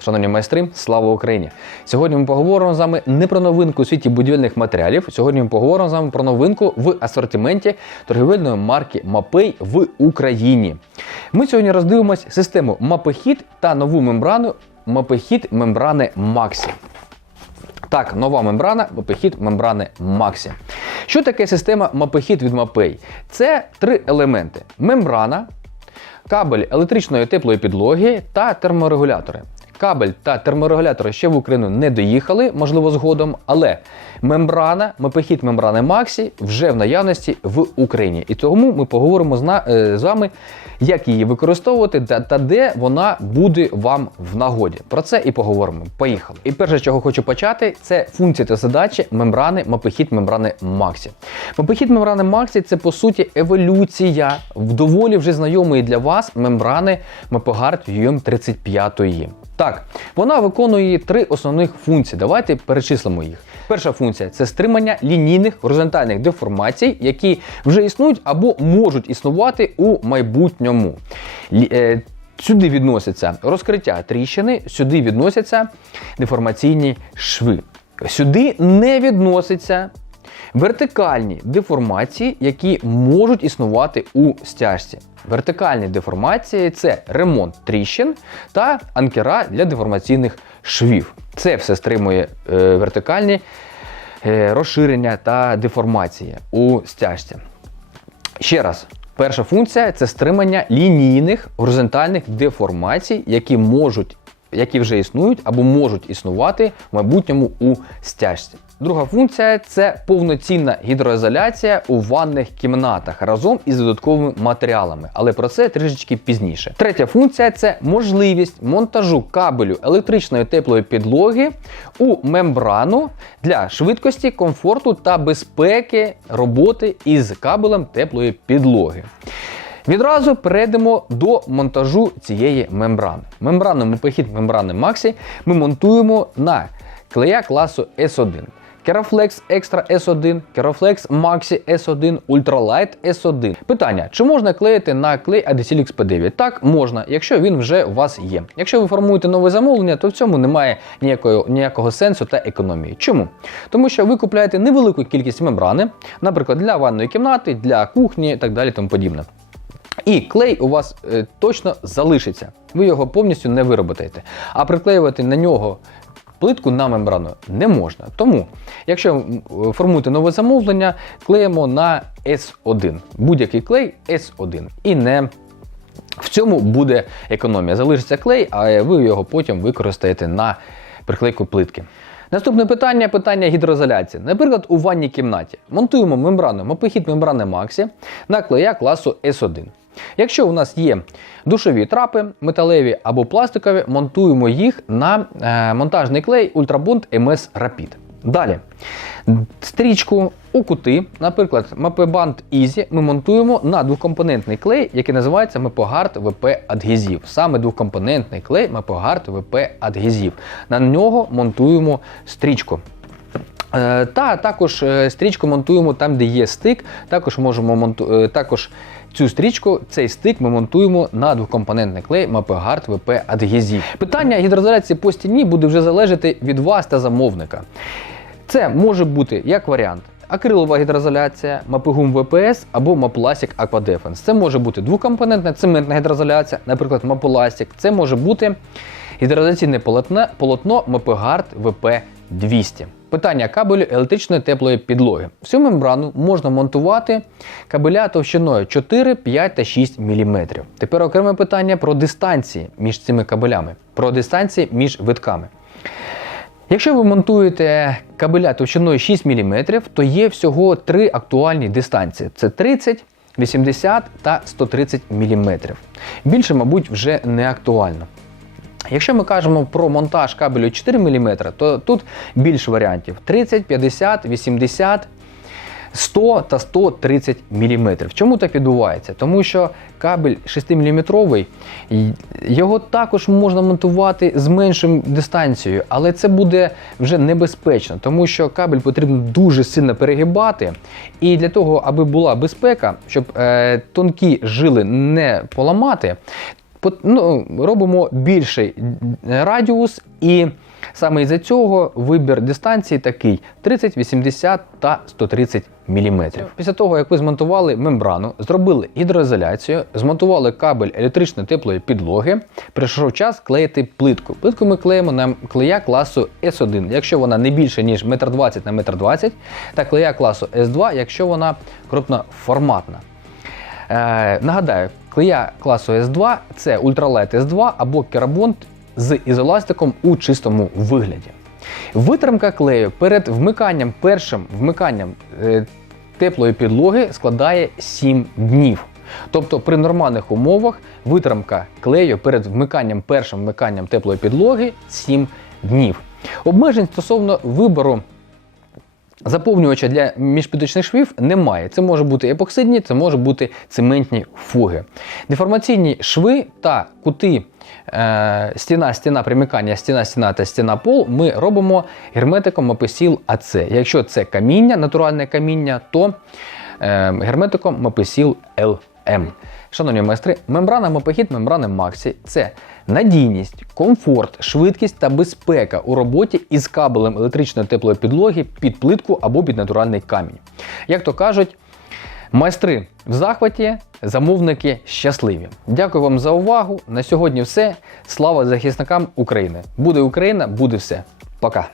Шановні майстри, слава Україні! Сьогодні ми поговоримо з вами не про новинку у світі будівельних матеріалів. Сьогодні ми поговоримо з вами про новинку в асортименті торгівельної марки Мапей в Україні. Ми сьогодні роздивимось систему Мапехід та нову мембрану Мапехід мембрани Maxi. Так, нова мембрана, мапехід мембрани Maxi. Що таке система мапехід від Мапей? Це три елементи: мембрана, кабель електричної теплої підлоги та терморегулятори. Кабель та терморегулятори ще в Україну не доїхали, можливо, згодом, але мембрана, мапехід мембрани Maxi вже в наявності в Україні. І тому ми поговоримо е, з вами, як її використовувати та, де вона буде вам в нагоді. Про це і поговоримо. Поїхали. І перше, чого хочу почати, це функції та задачі мембрани, мапехід мембрани Maxi. Мапехід мембрани Maxi це по суті еволюція в доволі вже знайомої для вас мембрани Мапегард UM35. Так, вона виконує три основних функції. Давайте перечислимо їх. Перша функція це стримання лінійних горизонтальних деформацій, які вже існують або можуть існувати у майбутньому. Е, Сюди відносяться розкриття тріщини, сюди відносяться деформаційні шви. Сюди не відноситься вертикальні деформації, які можуть існувати у стяжці. Вертикальні деформації це ремонт тріщин та анкера для деформаційних швів. Це все стримує е, вертикальні е, розширення та деформації у стяжці. Ще раз, перша функція це стримання лінійних горизонтальних деформацій, які можуть, які вже існують або можуть існувати в майбутньому у стяжці. Друга функція це повноцінна гідроізоляція у ванних кімнатах разом із додатковими матеріалами, але про це трішечки пізніше. Третя функція це можливість монтажу кабелю електричної теплої підлоги у мембрану для швидкості, комфорту та безпеки роботи із кабелем теплої підлоги. Відразу перейдемо до монтажу цієї мембрани. Мембрану мепехід мембрани Maxi ми монтуємо на клея класу S1. Keraflex Extra S1, Keraflex Maxi S1, Ultralight S1. Питання: чи можна клеїти на клей Adesilex P9? Так, можна, якщо він вже у вас є. Якщо ви формуєте нове замовлення, то в цьому немає ніякого, ніякого сенсу та економії. Чому? Тому що ви купляєте невелику кількість мембрани, наприклад, для ванної кімнати, для кухні і так далі тому подібне. І клей у вас е, точно залишиться. Ви його повністю не вироботаєте. А приклеювати на нього плитку на мембрану не можна. Тому, якщо формуєте нове замовлення, клеїмо на S1. Будь-який клей S1. І не в цьому буде економія. Залишиться клей, а ви його потім використаєте на приклейку плитки. Наступне питання питання гідроізоляції. Наприклад, у ванній кімнаті монтуємо мембрану, мапехід мембрани Maxi на клея класу S1. Якщо у нас є душові трапи, металеві або пластикові, монтуємо їх на е, монтажний клей Ultrabond MS Rapid. Далі стрічку у кути, наприклад, Mapeband Easy, ми монтуємо на двокомпонентний клей, який називається Mapogard VP Adhesive. Саме двокомпонентний клей Mapogard VP Adhesive. На нього монтуємо стрічку. Е, Та також е, стрічку монтуємо там, де є стик. Також можемо монту... е, також цю стрічку, цей стик ми монтуємо на двокомпонентний клей Mapegard VP Adhesive. Питання гідроізоляції по стіні буде вже залежати від вас та замовника. Це може бути як варіант. Акрилова гідроізоляція, мапигум ВПС або Мапластик Aquadefense. Це може бути двокомпонентна цементна гідроізоляція, наприклад, Мапластик. Це може бути гідроізоляційне полотно, полотно Мапегард ВП 200. Питання кабелю електричної теплої підлоги. Всю мембрану можна монтувати кабеля товщиною 4, 5 та 6 мм. Тепер окреме питання про дистанції між цими кабелями, про дистанції між витками. Якщо ви монтуєте кабеля товщиною 6 мм, то є всього три актуальні дистанції: це 30, 80 та 130 мм. Більше, мабуть, вже не актуально. Якщо ми кажемо про монтаж кабелю 4 мм, то тут більше варіантів: 30, 50, 80. 100 та 130 мм. Чому так відбувається? Тому що кабель 6 мм, його також можна монтувати з меншою дистанцією, але це буде вже небезпечно, тому що кабель потрібно дуже сильно перегибати. І для того, аби була безпека, щоб е, тонкі жили не поламати, ну, робимо більший радіус, і саме із-за цього вибір дистанції такий: 30, 80 та 130 мм. Після того, як ви змонтували мембрану, зробили гідроізоляцію, змонтували кабель електричної теплої підлоги, прийшов час клеїти плитку. Плитку ми клеїмо на клея класу S1, якщо вона не більше, ніж 1,20 на 1,20 та клея класу S2, якщо вона крупноформатна. Е, нагадаю, клея класу S2 це ультралайт S2 або керабонт з ізоластиком у чистому вигляді. Витримка клею перед вмиканням першим вмиканням е, теплої підлоги складає 7 днів. Тобто при нормальних умовах витримка клею перед вмиканням першим вмиканням теплої підлоги 7 днів. Обмежень стосовно вибору Заповнювача для міжпідочних швів немає. Це може бути епоксидні, це може бути цементні фуги. Деформаційні шви та кути е, стіна, стіна примикання, стіна, стіна та стіна пол ми робимо герметиком Мапесіл АЦ. Якщо це каміння, натуральне каміння, то е, герметиком Мапесіл ЛМ. Шановні майстри, мембрана Мапехід, мембрана Максі це надійність, комфорт, швидкість та безпека у роботі із кабелем електричної теплої підлоги під плитку або під натуральний камінь. Як то кажуть, майстри в захваті, замовники щасливі. Дякую вам за увагу. На сьогодні все. Слава захисникам України! Буде Україна, буде все. Пока!